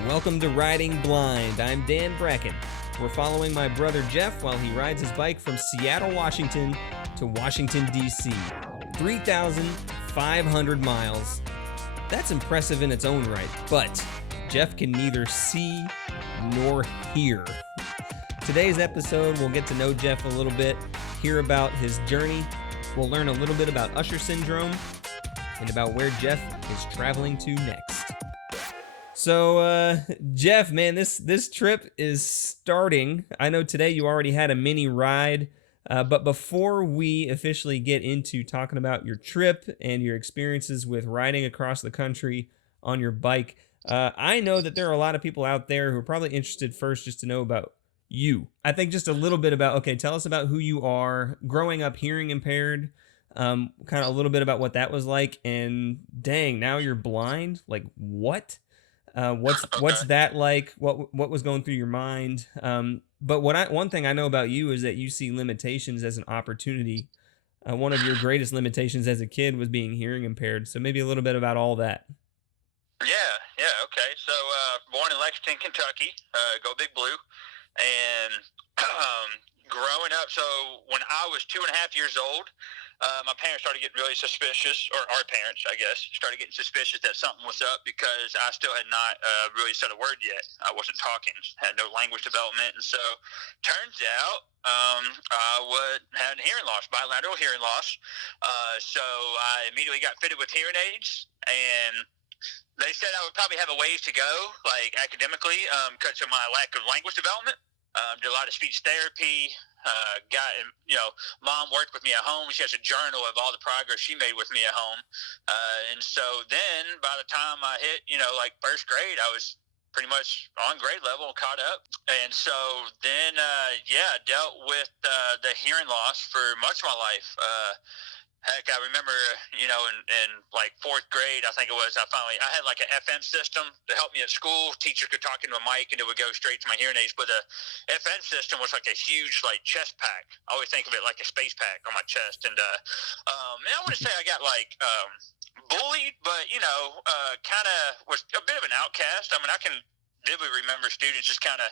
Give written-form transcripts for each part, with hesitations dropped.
Welcome to Riding Blind. I'm Dan Bracken. We're following my brother Jeff while he rides his bike from Seattle, Washington to Washington, D.C. 3,500 miles. That's impressive in its own right, but Jeff can neither see nor hear. Today's episode, we'll get to know Jeff a little bit, hear about his journey. We'll learn a little bit about Usher syndrome and about where Jeff is traveling to next. So, Jeff, man, this trip is starting. I know today you already had a mini ride, but before we officially get into talking about your trip and your experiences with riding across the country on your bike, I know that there are a lot of people out there who are probably interested first just to know about you. I think just a little bit about, okay, tell us about who you are, growing up hearing impaired, kind of a little bit about what that was like, and dang, now you're blind? Like, what? What's that like? What was going through your mind? But one thing I know about you is that you see limitations as an opportunity. One of your greatest limitations as a kid was being hearing impaired. So maybe a little bit about all that. Yeah, okay. So, born in Lexington, Kentucky, go Big Blue, and growing up. So when I was 2.5 years old, my parents started getting really suspicious, or our parents, I guess, started getting suspicious that something was up because I still had not really said a word yet. I wasn't talking, had no language development. And so turns out I had hearing loss, bilateral hearing loss. So I immediately got fitted with hearing aids, and they said I would probably have a ways to go, like academically, because of my lack of language development. Did a lot of speech therapy. Mom worked with me at home. She has a journal of all the progress she made with me at home. And so then by the time I hit, like first grade, I was pretty much on grade level, caught up. And so then, dealt with the hearing loss for much of my life. Heck, I remember, in like fourth grade, I think it was, I had like an FM system to help me at school. Teacher could talk into a mic and it would go straight to my hearing aids. But the FM system was like a huge like chest pack. I always think of it like a space pack on my chest. And I wouldn't say I got like bullied, but, kind of was a bit of an outcast. I mean, I can vividly remember students just kind of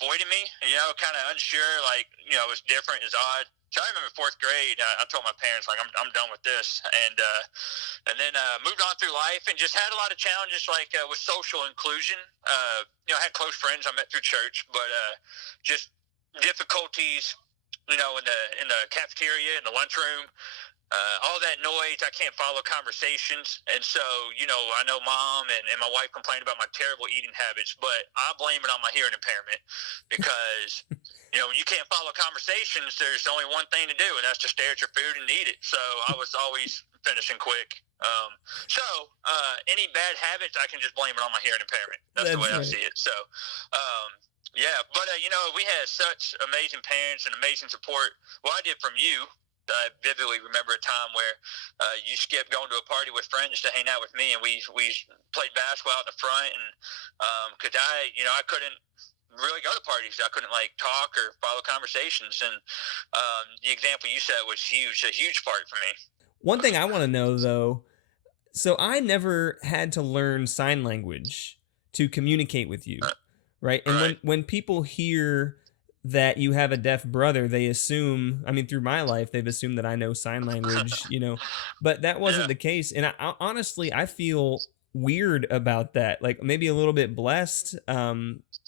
avoiding me, kind of unsure, like, it's different, it's odd. So I remember fourth grade, I told my parents, like, I'm done with this. And then moved on through life and just had a lot of challenges, like with social inclusion. I had close friends I met through church, but just difficulties, in the cafeteria, in the lunchroom. All that noise, I can't follow conversations. And so, I know mom and my wife complain about my terrible eating habits, but I blame it on my hearing impairment because, when you can't follow conversations, there's only one thing to do, and that's to stare at your food and eat it. So I was always finishing quick. Any bad habits, I can just blame it on my hearing impairment. That's the way right. I see it. So, we had such amazing parents and amazing support. Well, I did from you. I vividly remember a time where you skipped going to a party with friends to hang out with me, and we played basketball out in the front, and because I couldn't really go to parties. I couldn't like talk or follow conversations, and the example you said was huge, a huge part for me. One thing I want to know though, so I never had to learn sign language to communicate with you, right? And right. when people hear that you have a deaf brother, they assume, through my life, they've assumed that I know sign language, but that wasn't the case. And I honestly, I feel weird about that, like maybe a little bit blessed.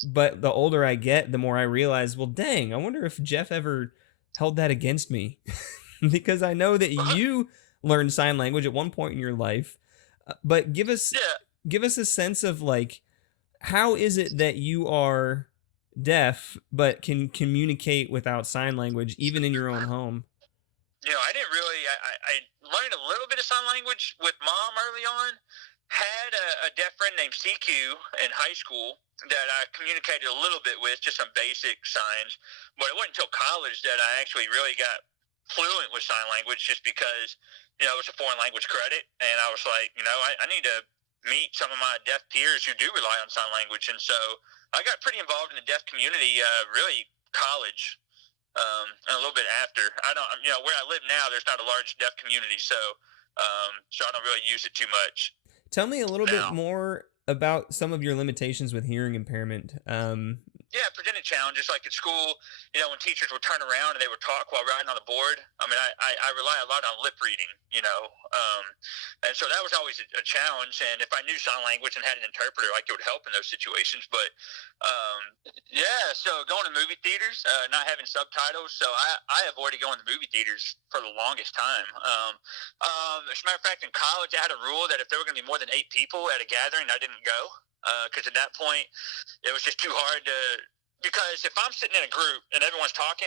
But the older I get, the more I realize, well, dang, I wonder if Jeff ever held that against me because I know that you learned sign language at one point in your life, but give us a sense of like, how is it that you are deaf but can communicate without sign language even in your own home? I didn't really I learned a little bit of sign language with mom early on. Had a deaf friend named CQ in high school that I communicated a little bit with, just some basic signs, but it wasn't until college that I actually really got fluent with sign language, just because it's a foreign language credit, and I was like, I need to meet some of my deaf peers who do rely on sign language. And so I got pretty involved in the deaf community, really college, and a little bit after. I don't, where I live now, there's not a large deaf community, so I don't really use it too much. Tell me a little bit more about some of your limitations with hearing impairment. Yeah, presented challenges like at school, when teachers would turn around and they would talk while writing on the board. I mean, I rely a lot on lip reading. And so that was always a challenge. And if I knew sign language and had an interpreter, like it would help in those situations. But yeah, so going to movie theaters, not having subtitles. So I avoided going to movie theaters for the longest time. As a matter of fact, in college, I had a rule that if there were going to be more than 8 people at a gathering, I didn't go. Because at that point, it was just too hard to. Because if I'm sitting in a group and everyone's talking,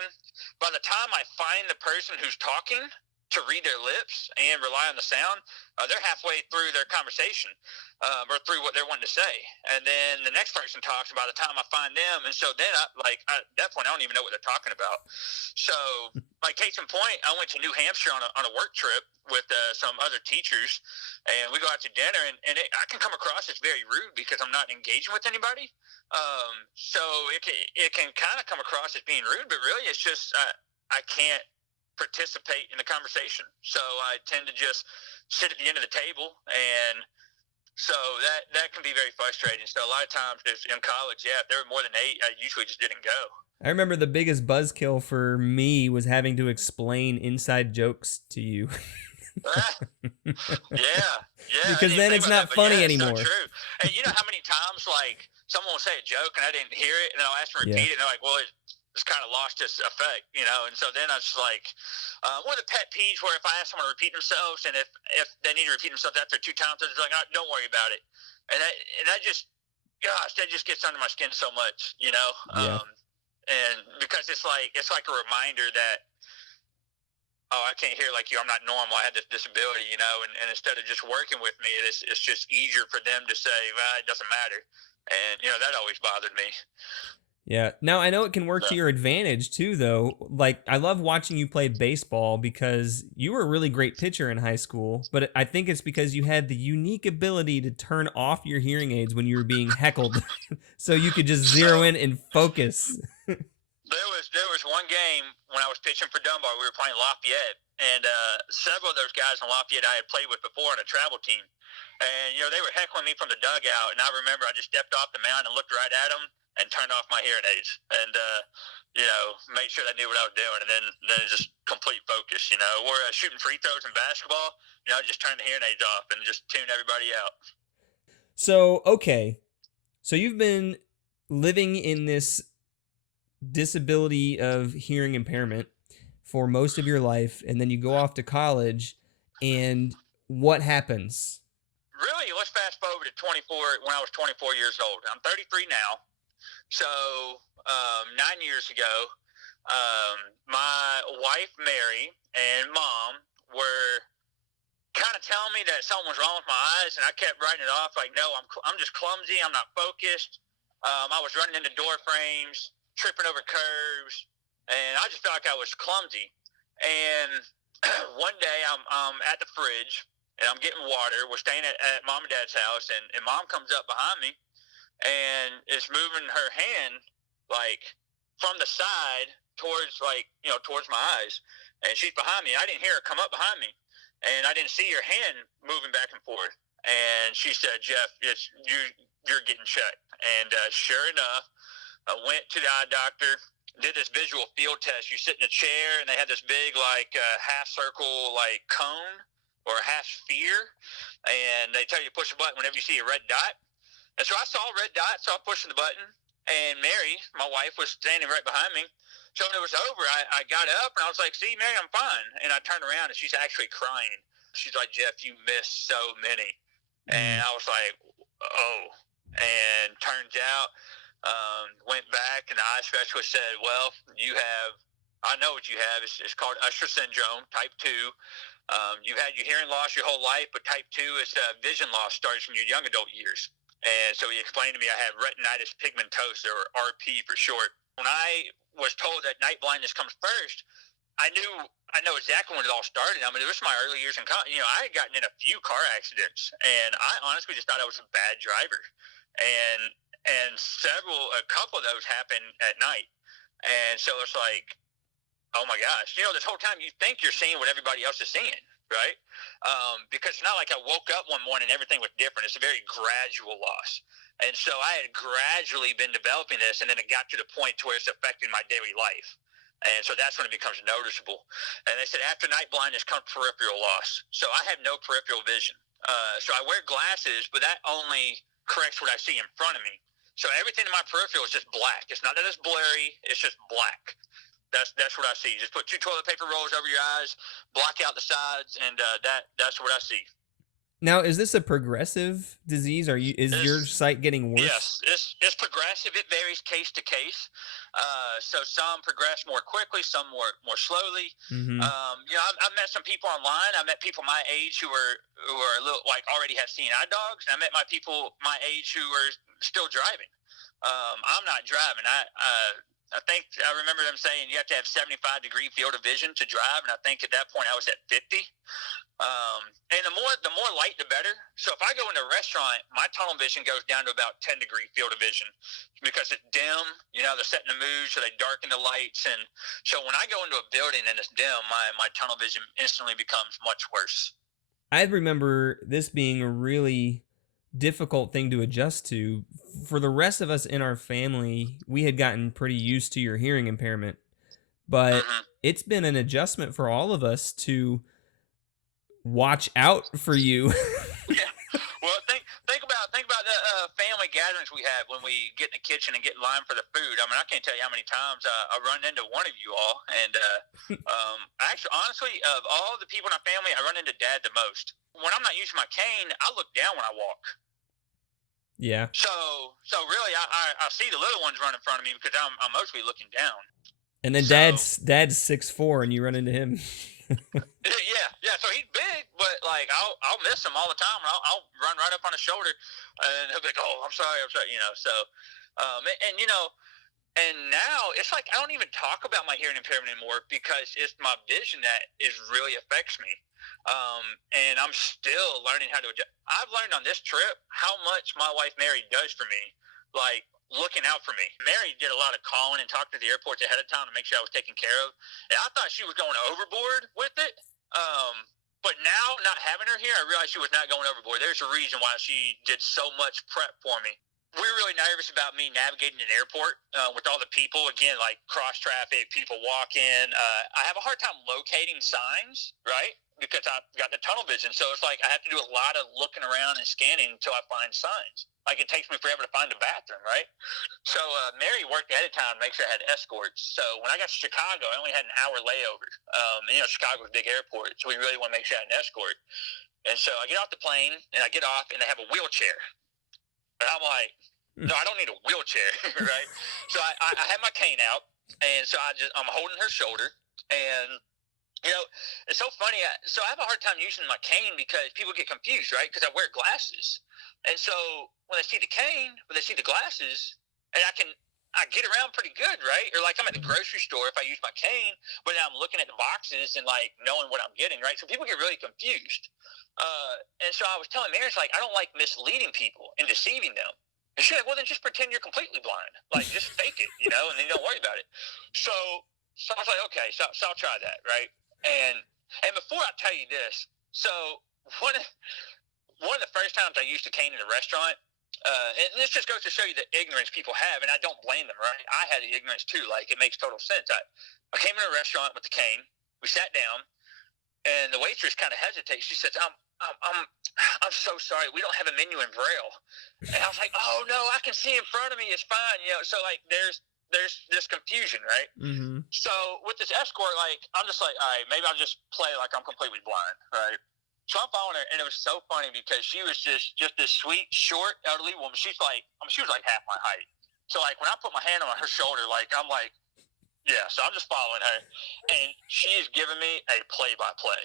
by the time I find the person who's talking to read their lips and rely on the sound, they're halfway through their conversation or through what they're wanting to say. And then the next person talks by the time I find them. And so then, at that point, I don't even know what they're talking about. So, like, case in point, I went to New Hampshire on a work trip with some other teachers, and we go out to dinner, and I can come across as very rude because I'm not engaging with anybody. So it can kind of come across as being rude, but really it's just I can't participate in the conversation. So I tend to just sit at the end of the table, and so that can be very frustrating. So a lot of times in college, if there were more than 8, I usually just didn't go. I remember the biggest buzzkill for me was having to explain inside jokes to you. Yeah. Because then it's not funny anymore. It's so true. And you know how many times, like, someone will say a joke and I didn't hear it, and I'll ask them to repeat it, and they're like, well, it's kind of lost its effect, And so then I was like, one of the pet peeves where if I ask someone to repeat themselves, and if they need to repeat themselves after 2 times, they're just like, oh, don't worry about it. And that just, gosh, that just gets under my skin so much, Yeah. And because it's like a reminder that, I can't hear like you. I'm not normal. I have this disability, and instead of just working with me, it's just easier for them to say, well, it doesn't matter. And, that always bothered me. Yeah. Now, I know it can work to your advantage, too, though. Like, I love watching you play baseball because you were a really great pitcher in high school, but I think it's because you had the unique ability to turn off your hearing aids when you were being heckled so you could just zero in and focus. There was one game when I was pitching for Dunbar. We were playing Lafayette, and several of those guys in Lafayette I had played with before on a travel team. And, they were heckling me from the dugout, and I remember I just stepped off the mound and looked right at them and turned off my hearing aids and, made sure they knew what I was doing. And then just complete focus, Or shooting free throws in basketball, just turn the hearing aids off and just tune everybody out. So, okay. So you've been living in this disability of hearing impairment for most of your life, and then you go off to college, and what happens? Really, let's fast forward to 24, when I was 24 years old. I'm 33 now. So 9 years ago, my wife, Mary, and Mom were kind of telling me that something was wrong with my eyes, and I kept writing it off like, no, I'm just clumsy. I'm not focused. I was running into door frames, tripping over curves, and I just felt like I was clumsy. And one day I'm at the fridge, and I'm getting water. We're staying at Mom and Dad's house, and Mom comes up behind me and is moving her hand, like, from the side towards, towards my eyes. And she's behind me. I didn't hear her come up behind me, and I didn't see her hand moving back and forth. And she said, Jeff, you're getting checked. And sure enough, I went to the eye doctor, did this visual field test. You sit in a chair, and they had this big, half circle, cone or half sphere, and they tell you to push a button whenever you see a red dot. And so I saw a red dot, so I pushed the button, and Mary, my wife, was standing right behind me. So when it was over, I got up, and I was like, see, Mary, I'm fine. And I turned around, and she's actually crying. She's like, Jeff, you missed so many. And I was like, oh. And turns out, went back, and the eye specialist said, well, I know what you have. It's called Usher syndrome, type 2. You've had your hearing loss your whole life, but type 2 is vision loss starts from your young adult years. And so he explained to me I had retinitis pigmentosa, or RP for short. When I was told that night blindness comes first, I know exactly when it all started. I mean, it was my early years in college. I had gotten in a few car accidents, and I honestly just thought I was a bad driver. And a couple of those happened at night. And so it's like, oh my gosh, this whole time you think you're seeing what everybody else is seeing. right? Because it's not like I woke up one morning and everything was different. It's a very gradual loss. And so I had gradually been developing this, and then it got to the point to where it's affecting my daily life. And so that's when it becomes noticeable. And they said after night blindness comes peripheral loss. So I have no peripheral vision. So I wear glasses, but that only corrects what I see in front of me. So everything in my peripheral is just black. It's not that it's blurry. It's just black. That's what I see. Just put 2 toilet paper rolls over your eyes, block out the sides, and that's what I see. Now, is this a progressive disease? Is your sight getting worse? Yes, it's progressive. It varies case to case. So some progress more quickly, some more slowly. Mm-hmm. I've met some people online. I met people my age who are a little like already have seeing eye dogs, and I met people my age who are still driving. I'm not driving. I think I remember them saying you have to have 75-degree field of vision to drive, and I think at that point I was at 50. And the more light, the better. So if I go into a restaurant, my tunnel vision goes down to about 10-degree field of vision because it's dim. They're setting the mood, so they darken the lights. And so when I go into a building and it's dim, my tunnel vision instantly becomes much worse. I remember this being a really difficult thing to adjust to. For the rest of us in our family, we had gotten pretty used to your hearing impairment, but it's been an adjustment for all of us to watch out for you. Yeah. Well, think about the family gatherings we have when we get in the kitchen and get in line for the food. I mean, I can't tell you how many times I run into one of you all. And actually, honestly, of all the people in our family, I run into Dad the most. When I'm not using my cane, I look down when I walk. Yeah. So really, I see the little ones run in front of me because I'm mostly looking down. And then Dad's 6'4", and you run into him. Yeah. So he's big, but like I'll miss him all the time. I'll run right up on his shoulder, and he'll be like, "Oh, I'm sorry." So, and now it's like I don't even talk about my hearing impairment anymore because it's my vision that really affects me. And I'm still learning how to adjust. I've learned on this trip how much my wife Mary does for me, like looking out for me. Mary did a lot of calling and talking to the airports ahead of time to make sure I was taken care of. And I thought she was going overboard with it. But now, not having her here, I realized she was not going overboard. There's a reason why she did so much prep for me. We were really nervous about me navigating an airport with all the people. Again, like cross traffic, people walking. I have a hard time locating signs, right? Because I've got the tunnel vision. So it's like I have to do a lot of looking around and scanning until I find signs. Like it takes me forever to find a bathroom, right? So Mary worked ahead of time to make sure I had escorts. So when I got to Chicago, I only had an hour layover. Chicago's a big airport, so we really want to make sure I had an escort. And so I get off the plane, and I get off, and they have a wheelchair. And I'm like, no, I don't need a wheelchair, right? So I have my cane out, and so I'm holding her shoulder, and it's so funny. So I have a hard time using my cane because people get confused, right? Because I wear glasses. And so when they see the cane, when they see the glasses, and I get around pretty good, right? Or like I'm at the grocery store if I use my cane, but now I'm looking at the boxes and like knowing what I'm getting, right? So people get really confused. And so I was telling Mary, like, I don't like misleading people and deceiving them. And she's like, well, then just pretend you're completely blind. Like, just fake it, and then you don't worry about it. So I was like, okay, so I'll try that, right? And before I tell you this, so one of the first times I used a cane in a restaurant, and this just goes to show you the ignorance people have, and I don't blame them, right? I had the ignorance too. Like, it makes total sense. I came in a restaurant with the cane. We sat down, and the waitress kind of hesitates. She says, I'm so sorry. We don't have a menu in Braille. And I was like, oh, no, I can see in front of me. It's fine. So, like, there's this confusion, right? Mm-hmm. So with this escort, like, I'm just like, all right, maybe I'll just play like I'm completely blind, right? So I'm following her, and it was so funny because she was just this sweet, short, elderly woman. She was like half my height. So like when I put my hand on her shoulder, like I'm like, yeah. So I'm just following her, and she is giving me a play-by-play.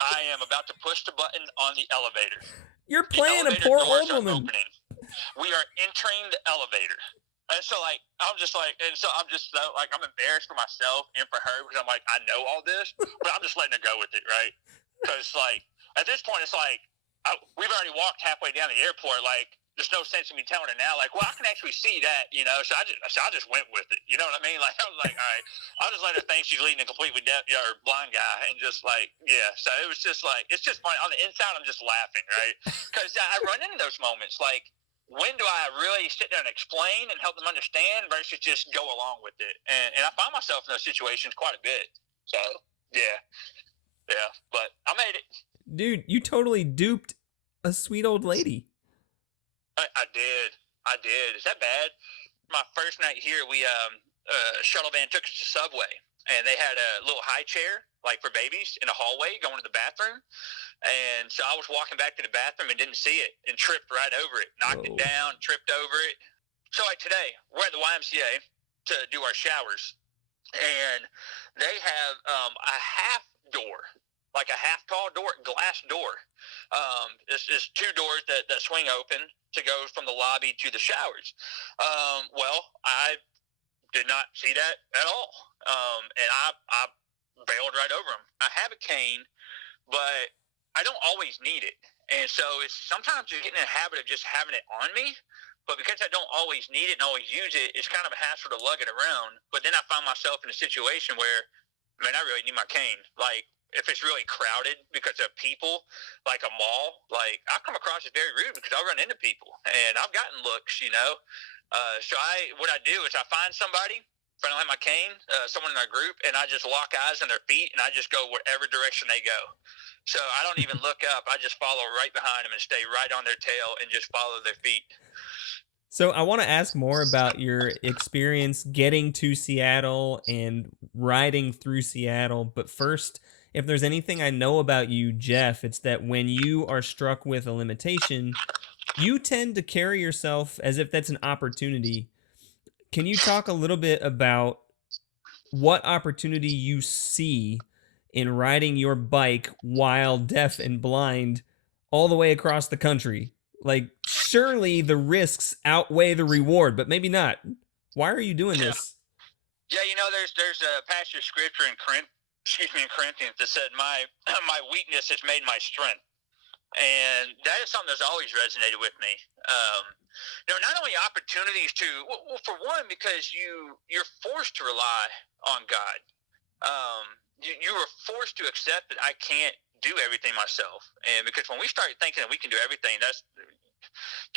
I am about to push the button on the elevator. You're playing a poor old woman. We are entering the elevator. And so, like, I'm just like, and so I'm just so, like, I'm embarrassed for myself and for her because I'm like, I know all this, but I'm just letting her go with it, right? Because, like, at this point, it's like, we've already walked halfway down the airport. Like, there's no sense in me telling her now, like, well, I can actually see that, you know. So I just went with it. You know what I mean? Like, I was like, all right, I'll just let her think she's leading a completely deaf, or blind guy, and just like, yeah. So it was just like, it's just funny. On the inside, I'm just laughing, right? Because I run into those moments, like, when do I really sit there and explain and help them understand versus just go along with it? And I find myself in those situations quite a bit. So yeah, but I made it. Dude, you totally duped a sweet old lady. I did. Is that bad? My first night here, we shuttle van took us to Subway, and they had a little high chair like for babies in a hallway going to the bathroom. And so I was walking back to the bathroom and didn't see it and tripped right over it, knocked it down, tripped over it. So like today, we're at the YMCA to do our showers, and they have a half door, like a half tall door, glass door. It's two doors that swing open to go from the lobby to the showers. Well, I did not see that at all, and I bailed right over them. I have a cane, but I don't always need it, and so it's sometimes you get in a habit of just having it on me. But because I don't always need it and always use it, it's kind of a hassle to lug it around. But then I find myself in a situation where, man, I really need my cane. Like, if it's really crowded because of people, like a mall, like I come across as very rude because I run into people and I've gotten looks, you know. So what I do is I find somebody, if I don't have my cane, someone in our group, and I just lock eyes on their feet and I just go whatever direction they go. So I don't even look up. I just follow right behind them and stay right on their tail and just follow their feet. So I want to ask more about your experience getting to Seattle and riding through Seattle. But first, if there's anything I know about you, Jeff, it's that when you are struck with a limitation, you tend to carry yourself as if that's an opportunity. Can you talk a little bit about what opportunity you see in riding your bike while deaf and blind all the way across the country? Like, surely the risks outweigh the reward, but maybe not. Why are you doing this? Yeah, you know, there's a passage of scripture in Corinthians that said, "My weakness has made my strength," and that is something that's always resonated with me. You know, not only opportunities to, well, for one, because you're forced to rely on God. You are forced to accept that I can't do everything myself, and because when we start thinking that we can do everything,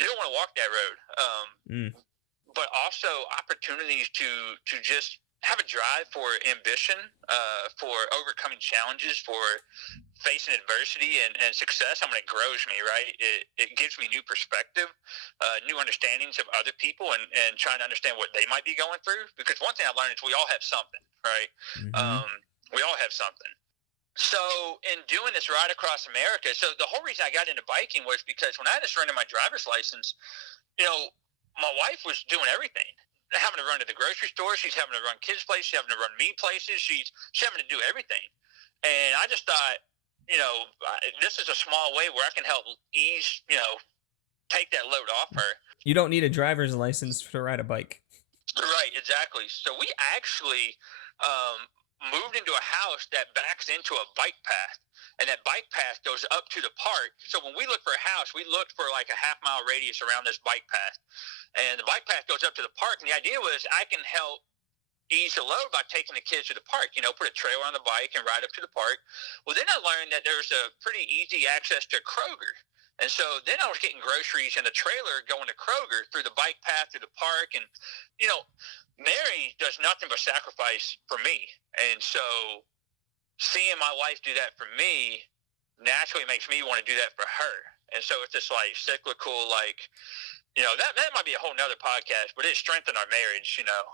you don't want to walk that road. But also opportunities to just have a drive for ambition, for overcoming challenges, for facing adversity and success. I mean, it grows me, right? It gives me new perspective, new understandings of other people, and trying to understand what they might be going through. Because one thing I learned is we all have something, right? We all have something. So in doing this ride across America, so the whole reason I got into biking was because when I had to surrender my driver's license, you know, my wife was doing everything. Having to run to the grocery store, she's having to run kids' places, she's having to run me places, she's having to do everything. And I just thought, you know, this is a small way where I can help ease, you know, take that load off her. You don't need a driver's license to ride a bike. Right, exactly. So we actually moved into a house that backs into a bike path, and that bike path goes up to the park. So when we look for a house, we looked for like a half-mile radius around this bike path, and the bike path goes up to the park. And the idea was I can help ease the load by taking the kids to the park, you know, put a trailer on the bike and ride up to the park. Well, then I learned that there's a pretty easy access to Kroger. And so then I was getting groceries in a trailer going to Kroger through the bike path to the park. And, you know, Mary does nothing but sacrifice for me. And so seeing my wife do that for me naturally makes me want to do that for her. And so it's this like cyclical, like, you know, that might be a whole nother podcast, but it strengthened our marriage, you know.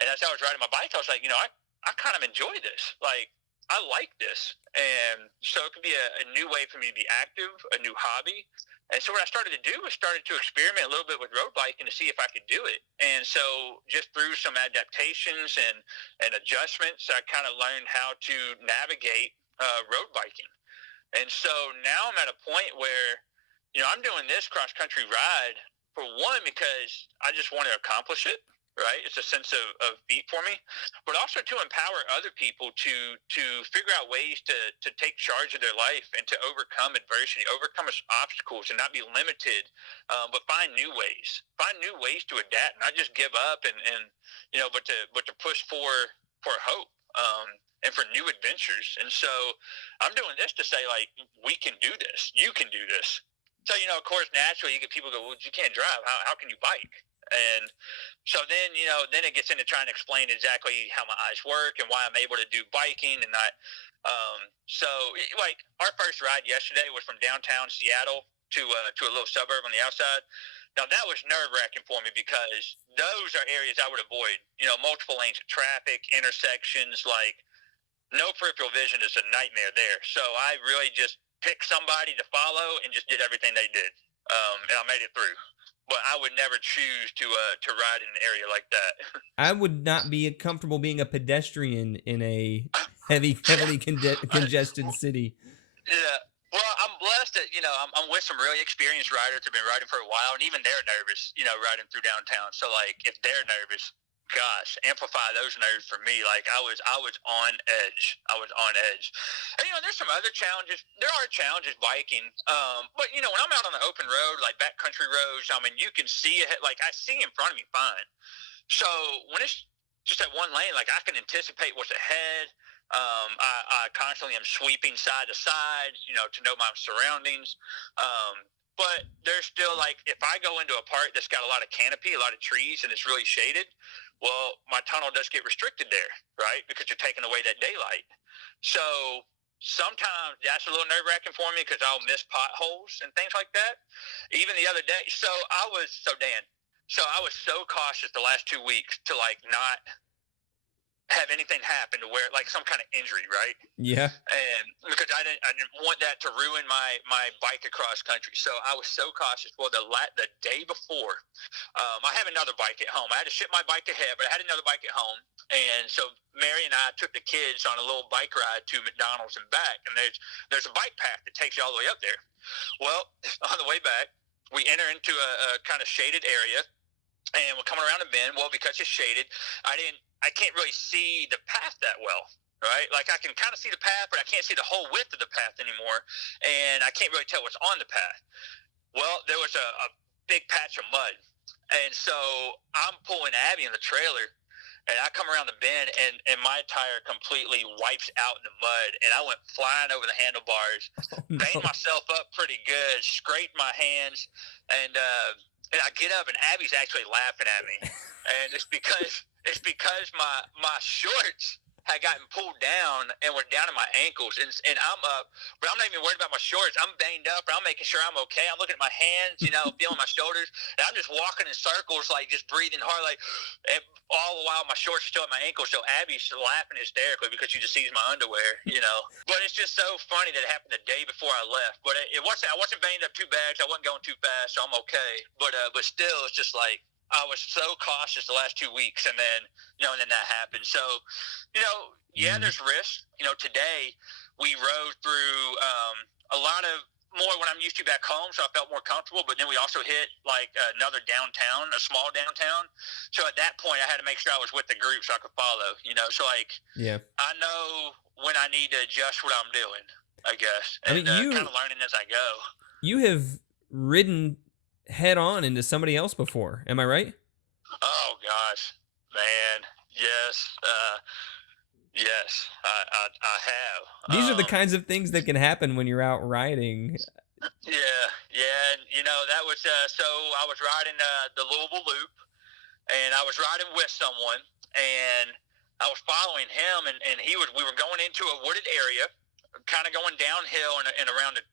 And as I was riding my bike, I was like, you know, I kind of enjoy this. Like, I like this. And so it could be a new way for me to be active, a new hobby. And so what I started to do was started to experiment a little bit with road biking to see if I could do it. And so just through some adaptations and adjustments, I kind of learned how to navigate road biking. And so now I'm at a point where, you know, I'm doing this cross-country ride, for one, because I just want to accomplish it. right? It's a sense of beat for me, but also to empower other people to figure out ways to take charge of their life and to overcome adversity, overcome obstacles, and not be limited, but find new ways to adapt, not just give up, and but to push for hope. And for new adventures. And so I'm doing this to say, like, we can do this. You can do this. So, of course, naturally, you get people go, well, you can't drive. How can you bike? And so then it gets into trying to explain exactly how my eyes work and why I'm able to do biking and not. Like our first ride yesterday was from downtown Seattle to a little suburb on the outside. Now that was nerve wracking for me because those are areas I would avoid. Multiple lanes of traffic, intersections, like no peripheral vision is a nightmare there. So I really just picked somebody to follow and just did everything they did, and I made it through. But I would never choose to ride in an area like that. I would not be comfortable being a pedestrian in a heavily congested city. Yeah. Well, I'm blessed that I'm with some really experienced riders who've been riding for a while, and even they're nervous, riding through downtown. So like, if they're nervous, gosh, amplify those nerves for me. Like I was on edge. I was on edge. And there's some other challenges. There are challenges biking. But when I'm out on the open road, like backcountry roads, I mean, you can see it. Like I see in front of me fine. So when it's just that one lane, like I can anticipate what's ahead. I constantly am sweeping side to side, to know my surroundings. But there's still, like, if I go into a park that's got a lot of canopy, a lot of trees, and it's really shaded, well, my tunnel does get restricted there, right? Because you're taking away that daylight. So sometimes that's a little nerve wracking for me because I'll miss potholes and things like that. Even the other day. So I was so cautious the last 2 weeks to, like, not have anything happen to where, like, some kind of injury, right? Yeah. And because I didn't want that to ruin my bike across country. So I was so cautious. Well, the day before, I have another bike at home. I had to ship my bike ahead, but I had another bike at home. And so Mary and I took the kids on a little bike ride to McDonald's and back. And there's a bike path that takes you all the way up there. Well, on the way back, we enter into a kind of shaded area. And we're coming around a bend. Well, because it's shaded, I can't really see the path that well, right? Like I can kind of see the path, but I can't see the whole width of the path anymore, and I can't really tell what's on the path. Well, there was a big patch of mud, and so I'm pulling Abby in the trailer, and I come around the bend, and my tire completely wipes out in the mud, and I went flying over the handlebars, banged myself up pretty good, scraped my hands, and I get up, and Abby's actually laughing at me, and it's because my shorts had gotten pulled down and were down to my ankles, and I'm up, but I'm not even worried about my shorts. I'm banged up, and I'm making sure I'm okay. I'm looking at my hands, feeling my shoulders, and I'm just walking in circles, like just breathing hard, like, and all the while my shorts are still at my ankles. So Abby's laughing hysterically because she just sees my underwear, But it's just so funny that it happened the day before I left. But I wasn't banged up too bad. I wasn't going too fast, so I'm okay. But still, it's just like I was so cautious the last 2 weeks, and then that happened. So, there's risk. Today we rode through a lot of more what I'm used to back home, so I felt more comfortable. But then we also hit like another downtown, a small downtown. So at that point, I had to make sure I was with the group so I could follow. So like, yeah, I know when I need to adjust what I'm doing, I guess, and kind of learning as I go. You have ridden head on into somebody else before, am I right? Oh gosh, man, yes. Yes, I have. These are the kinds of things that can happen when you're out riding. Yeah, and that was so I was riding the Louisville Loop, and I was riding with someone, and I was following him, and we were going into a wooded area, kind of going downhill and around a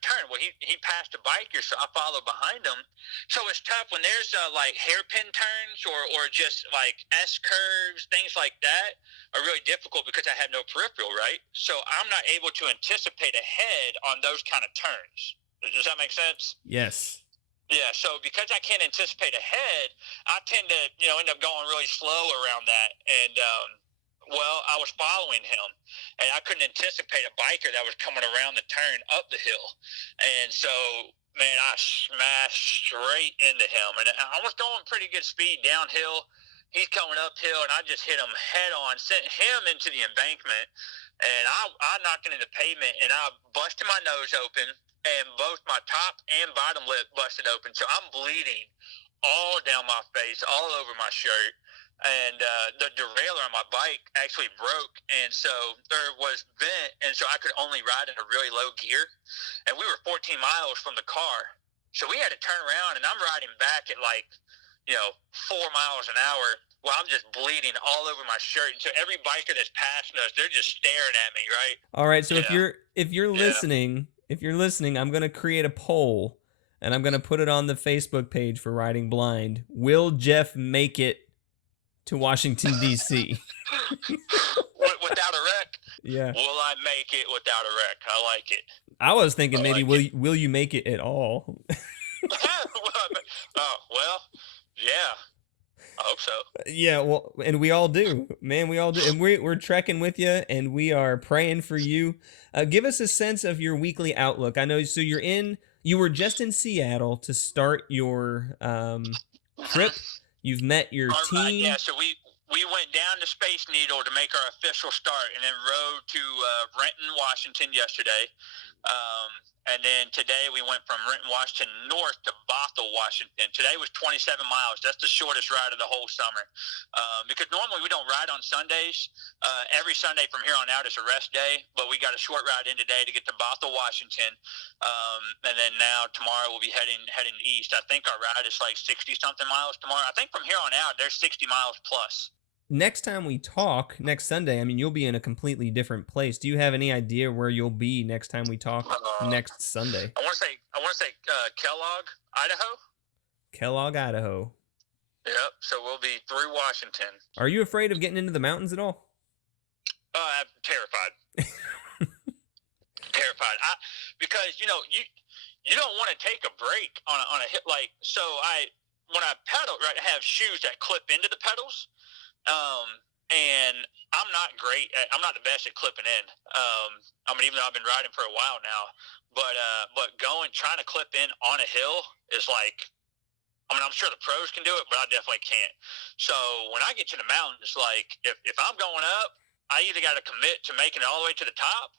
turn. Well, he passed a biker, so I followed behind him. So it's tough when there's like hairpin turns or just like S curves, things like that are really difficult because I have no peripheral, right? So I'm not able to anticipate ahead on those kind of turns. Does that make sense? Yes. Yeah, so because I can't anticipate ahead, I tend to, end up going really slow around that. And, well, I was following him, and I couldn't anticipate a biker that was coming around the turn up the hill. And so, man, I smashed straight into him. And I was going pretty good speed downhill, he's coming uphill, and I just hit him head on, sent him into the embankment, and I knocked into the pavement, and I busted my nose open, and both my top and bottom lip busted open. So I'm bleeding all down my face, all over my shirt. And the derailleur on my bike actually broke, and so there was bent, and so I could only ride in a really low gear. And we were 14 miles from the car, so we had to turn around, and I'm riding back at 4 miles an hour while I'm just bleeding all over my shirt. And so every biker that's passing us, they're just staring at me, right? All right, so if you're listening, I'm gonna create a poll, and I'm gonna put it on the Facebook page for Riding Blind. Will Jeff make it to Washington, D.C.? Without a wreck? Yeah. Will I make it without a wreck? I like it. I was thinking maybe will you make it at all? Oh, well, yeah. I hope so. Yeah, well, and we all do. Man, we all do. And we're trekking with you, and we are praying for you. Give us a sense of your weekly outlook. I know, so you were just in Seattle to start your trip. You've met your team. Yeah, so we went down to Space Needle to make our official start, and then rode to Renton, Washington yesterday. And then today we went from Renton, Washington north to Bothell, Washington. Today was 27 miles. That's the shortest ride of the whole summer. Because normally we don't ride on Sundays. Every Sunday from here on out is a rest day, but we got a short ride in today to get to Bothell, Washington. And then now tomorrow we'll be heading east. I think our ride is like 60-something miles tomorrow. I think from here on out there's 60 miles plus. Next time we talk, next Sunday, I mean, you'll be in a completely different place. Do you have any idea where you'll be next time we talk next Sunday? I want to say Kellogg, Idaho. Kellogg, Idaho. Yep. So we'll be through Washington. Are you afraid of getting into the mountains at all? I'm terrified. Terrified. Because you don't want to take a break on a hit like so. When I pedal, right, I have shoes that clip into the pedals. And I'm not great. I'm not the best at clipping in. Even though I've been riding for a while now, but trying to clip in on a hill is like, I'm sure the pros can do it, but I definitely can't. So when I get to the mountains, like if I'm going up, I either got to commit to making it all the way to the top,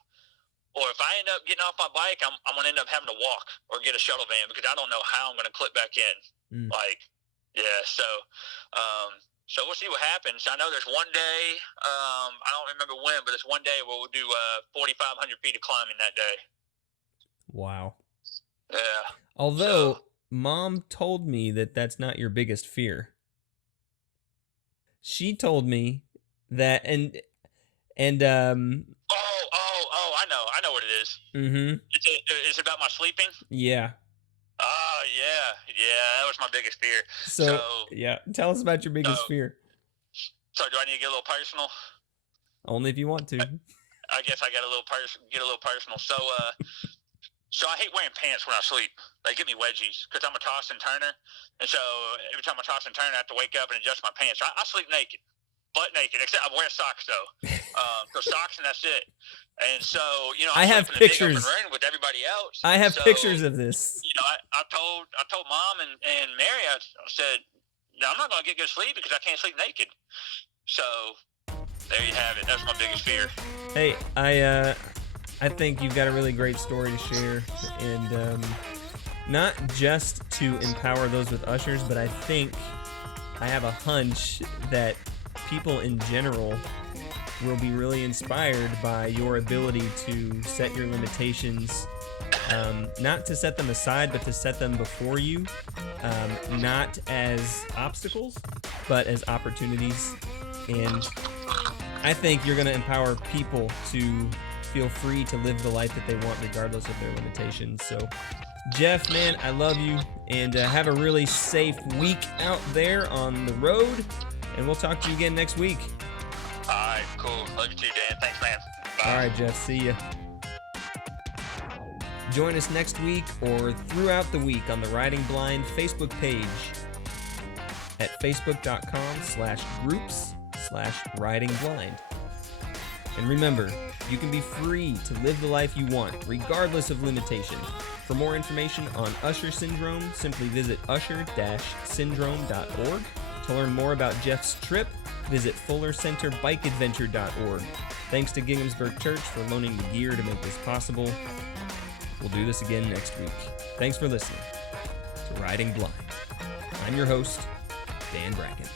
or if I end up getting off my bike, I'm going to end up having to walk or get a shuttle van because I don't know how I'm going to clip back in. So we'll see what happens. I know there's one day, I don't remember when, but there's one day where we'll do 4,500 feet of climbing that day. Wow. Yeah. Although Mom told me that that's not your biggest fear. She told me that, and I know what it is. Mm-hmm. Is it about my sleeping? Yeah. Oh, yeah, that was my biggest fear. So yeah, tell us about your biggest fear. So do I need to get a little personal? Only if you want to. I guess I got get a little personal. So I hate wearing pants when I sleep. They give me wedgies because I'm a toss and turner, and so every time I toss and turn, I have to wake up and adjust my pants. I sleep naked, butt naked, except I wear socks though. So socks and that's it. And so I have pictures with everybody else. I have pictures of this. I told Mom and Mary, I said, no, I'm not going to get good sleep because I can't sleep naked. So there you have it. That's my biggest fear. Hey, I think you've got a really great story to share, and not just to empower those with ushers, but I have a hunch that people in general will be really inspired by your ability to set your limitations, not to set them aside, but to set them before you, not as obstacles, but as opportunities. And I think you're going to empower people to feel free to live the life that they want regardless of their limitations. So Jeff, man, I love you, and have a really safe week out there on the road, and we'll talk to you again next week. All right, cool. Love you too, Dan. Thanks, man. Bye. All right, Jeff. See ya. Join us next week or throughout the week on the Riding Blind Facebook page at facebook.com/groups/ridingblind. And remember, you can be free to live the life you want, regardless of limitation. For more information on Usher syndrome, simply visit usher-syndrome.org. To learn more about Jeff's trip, visit fullercenterbikeadventure.org. Thanks to Ginghamsburg Church for loaning the gear to make this possible. We'll do this again next week. Thanks for listening to Riding Blind. I'm your host, Dan Bracken.